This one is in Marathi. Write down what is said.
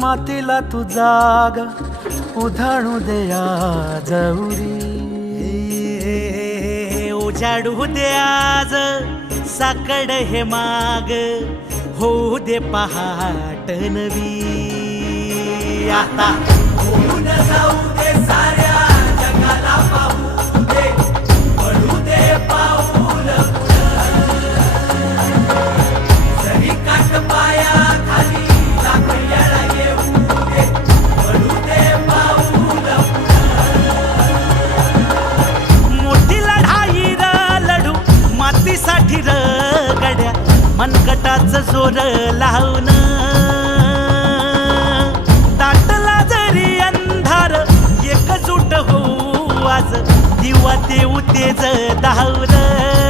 मातीला तू जाग उधाणू दे आज उरी. उजाडू दे आज साकड हे माग, होऊ दे पहाट नवी. आता होऊन जाऊ दे साऱ्या जगाला पाहू दे, पडू दे पाऊल जरी काट पाया खाली लाकड्याला येऊ दे, पडू दे पाऊल. मोठी लढाई र लढू मातीसाठी र गड्या, मनगटाचं जोर लावून. दाटला जरी अंधार एकजूट होऊ आज, दिवा देऊ तेज धावलं.